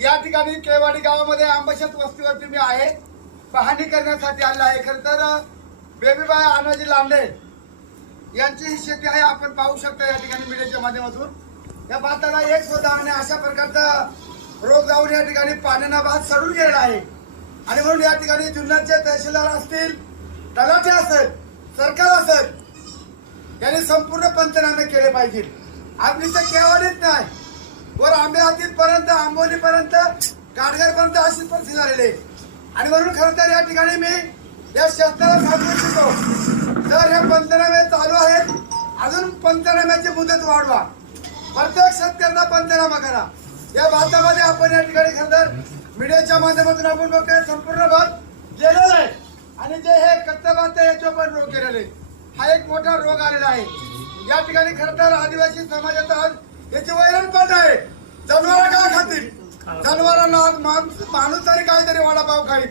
या ठिकाणी केवाडी गावामध्ये आंबशत वस्तीवरती मी आहे. पाहणी करण्यासाठी आलं आहे. खर तर बेबीबाई आनाजी लांडे यांची ही शेती आहे. आपण पाहू शकता या ठिकाणी मीडियाच्या माध्यमातून. या भाताला एक स्वतः आणि अशा प्रकारचा रोग जाऊन या ठिकाणी पाण्यानं भात सडून गेलेला आहे. आणि म्हणून या ठिकाणी जुन्नरचे तहसीलदार असतील तलाठी असेल सरकार असेल यांनी संपूर्ण पंचनामे केले पाहिजे आपली तर केवाडीच नाही. वर आंबे हातीत पर्यंत आंबोली पर्यंत गाडगर पर्यंत अशी परिस्थिती झालेली आहे. आणि म्हणून खरं तर या ठिकाणी मी या शासनाला सांगू इच्छितो. तर हे पंचनामे चालू आहेत. अजून पंचनाम्याची मुदत वाढवा. प्रत्येक शेतकऱ्यांना पंचनामा करा. या भारतामध्ये आपण या ठिकाणी खरं तर मीडियाच्या माध्यमातून आपण बघतोय संपूर्ण भाग गेलेला आहे. आणि जे हे कच्चा भात आहे याच्यावर पण रोग गेलेले आहे. हा एक मोठा रोग आलेला आहे. या ठिकाणी खर तर आदिवासी समाजात आज याची वैरण पण आहे. जनावर काय खातील. जनावरांना आज माणूस माणूस तरी काहीतरी वडापाव खाईल.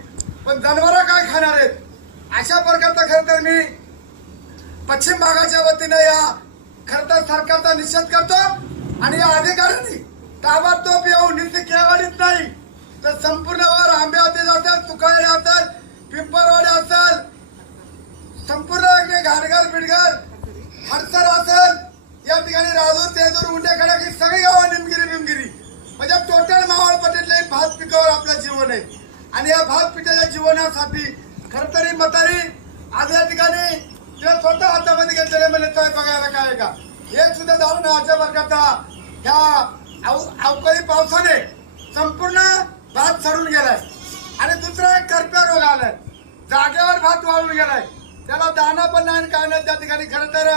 पण जनावर काय खाणार आहेत? अशा प्रकारचा खर तर मी पश्चिम भागाच्या वतीने या खरं तर सरकारचा निषेध करतो आणि या अधिकाऱ्यांनी ताबडतोब येऊन निधी केवाडीत नाही. तर संपूर्ण वर आंबे होते जातात तुकडे असेल पिंपरवाडे असेल संपूर्ण इकडे घाटघर बिडघर हडसर असेल या ठिकाणी राजूर तेजूर उंडे ही सगळी गावं निमगिरी बिमगिरी. म्हणजे टोटल मावळ पटेल भात पिकावर आपलं जीवन आहे. आणि या भात पिकाच्या जीवनासाठी खर तरी आज या ठिकाणी ते स्वतः हातामध्ये घेतलेले म्हणजे काय बघायला काय का? हे सुद्धा धावून आजच्या वर्गाचा ह्या अवकाळी पावसाने संपूर्ण भात सरून गेलाय. आणि दुसरा एक करप्या रोग आलाय. जागेवर भात वाळून गेलाय. त्याला दाना पण नाही काय नाही त्या ठिकाणी. खरं तर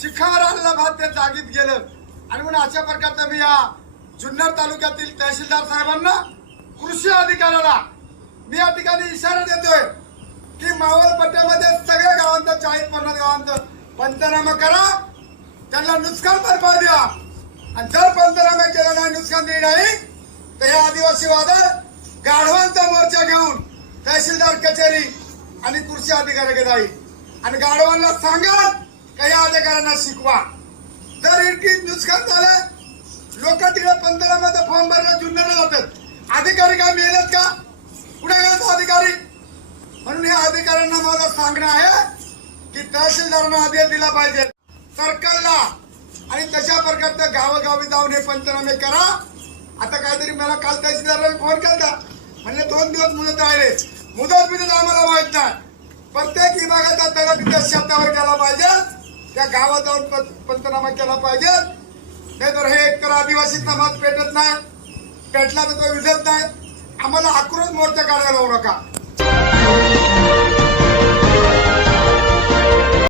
शिखावर आलेला भात त्या जागीत गेलं. आणि म्हणून अशा प्रकारचं मी या जुन्नर तालुक्यातील तहसीलदार साहेबांना कृषी अधिकाऱ्याला मी या ठिकाणी इशारा देतोय की मावळ पट्ट्यामध्ये सगळ्या गावांचं चाळीस पन्नास गावांचं पंचनामा करा. त्यांना नुकसान भरपाई द्या. आणि जर पंचनामा केला नाही नुकसान दिली नाही तर हे आदिवासी वादळ गाढवांचा मोर्चा घेऊन तहसीलदार कचेरी आणि कृषी अधिकाऱ्याकडे जाईल. आणि गाढवांना सांगा का या अधिकाऱ्यांना शिकवा? जर इतकी नुकसान झालं लोक तिकडे पंचनामाचा फॉर्म भरायला जुन्नर जातात अधिकारी काय मिळत का? कुठे गेला अधिकारी? म्हणून या अधिकाऱ्यांना माझं सांगणं आहे की तहसीलदारांना आदेश दिला पाहिजे. सरकारला आणि तशा प्रकारचं गावोगावी जाऊन हे पंचनामे करा. आता काहीतरी मला काल तहसीलदारांनी फोन केला म्हणजे दोन दिवस मुदत राहिले. मुदत बिदत आम्हाला माहीत नाही. प्रत्येक विभागाचा तलाठीच्या शब्दावर केला पाहिजे. त्या गावात जाऊन पंचनामा केला पाहिजे. नाही तर हे एकतर आदिवासी समाज पेटत नाही. पेटला तर तो विजत नाही. आम्हाला आक्रोश मोर्चा काढायला लावू नका.